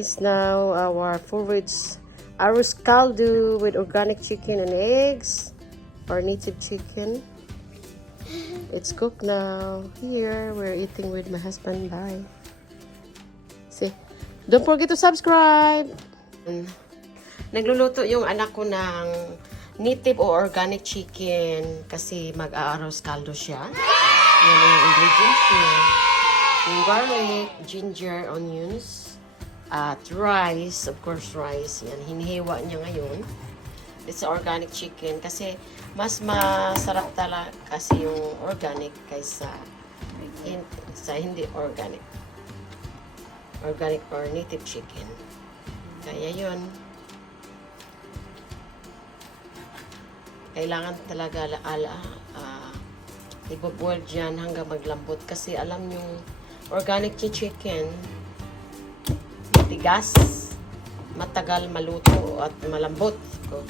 guys, now our favorites Aroscaldo with organic chicken and eggs, our native chicken. It's cooked now. Here we're eating with my husband. Bye. See, don't forget to subscribe. Nagluluto yung anak ko ng native o organic chicken kasi mag-aroscaldo siya. Yan yung ingredients niya. Yung garlic, ginger, onions, at rice, of course rice. Yan, hinihiwa niya ngayon. It's organic chicken kasi mas masarap talaga kasi yung organic kaysa hindi organic. Organic or native chicken. Kaya yun. Kailangan talaga i-boil dyan hanggang maglambot kasi alam yung organic chicken matigas, matagal maluto at malambot.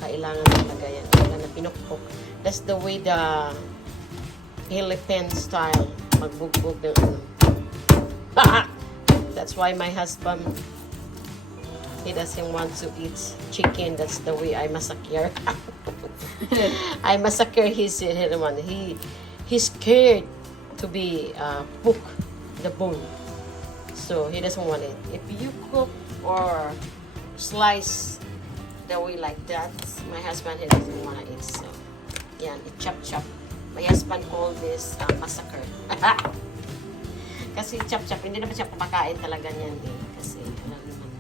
Kailangan talaga yan. Kailangan na pinukpok. That's the way the Philippine style magbugbog ng ano. That's why my husband, he doesn't want to eat chicken. That's the way I massacre. I massacre his one. He's scared to be hook the bone, so he doesn't want it. If you cook or slice the way like that, my husband, he doesn't want to eat. So, yan, it chop. My husband call this massacre. Kasi chop, hindi naman siya kumakain talaga niyan eh. Kasi alam naman,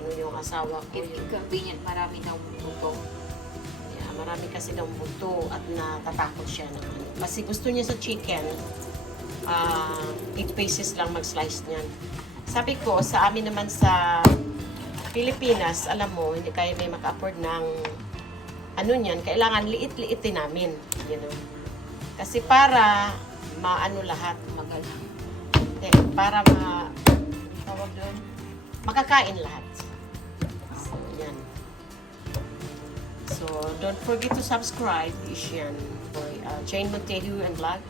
ano yung asawa ko yung convenient, marami daw buto. Yeah, marami kasi daw buto at natatakot siya naman. Kasi gusto niya sa chicken, 8 pieces lang mag-slice niyan. Sabi ko, sa amin naman sa Pilipinas, alam mo, hindi kayo may maka-afford ng ano niyan, kailangan liit-liitin namin, you know. Kasi para maano lahat, magalang. Para tawag doon, makakain lahat. So, yan. So, don't forget to subscribe. Yan. Jane Montejo and Vlog.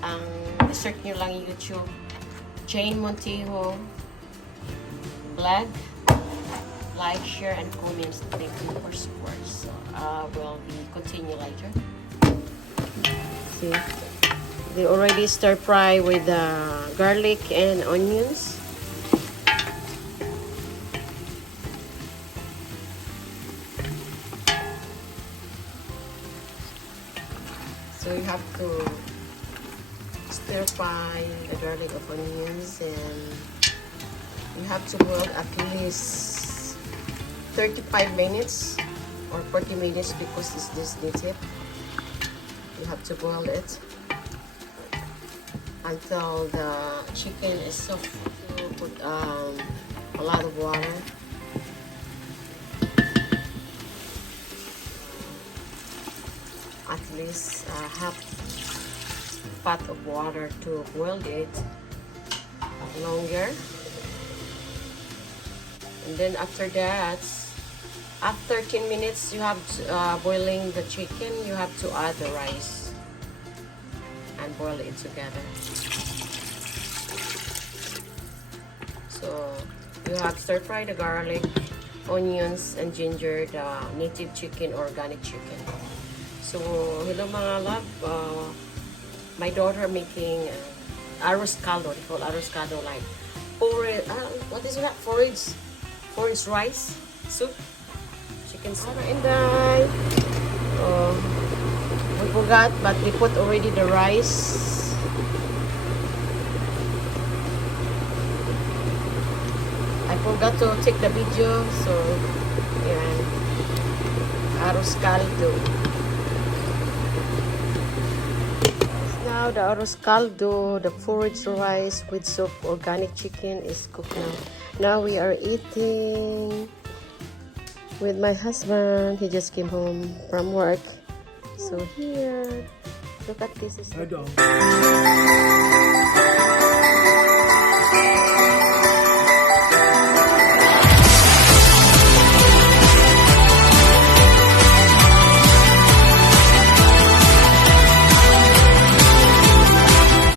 Ang search nyo lang YouTube. Jane Montejo Vlog. Like, share, and comment. Thank you for support. So, we'll continue later. See? They already stir fry with garlic and onions. So you have to stir fry the garlic of onions, and you have to boil at least 35 minutes or 40 minutes because it's this native. You have to boil it until the chicken is soft. You put a lot of water. At least half pot of water to boil it longer. And then after that, after 10 minutes you have boiling the chicken, you have to add the rice and boil it together. So you have stir fry the garlic, onions, and ginger, the native chicken, organic chicken. So hello mga love, my daughter making Aroscaldo. They call Aroscaldo like what is that? Forage rice soup, chicken soup. And we forgot, but we put already the rice. I forgot to take the video, so yeah. Aroscaldo. Now the Aroscaldo, the forage rice with soup, organic chicken is cooked now. Now we are eating with my husband. He just came home from work. So here, look at this.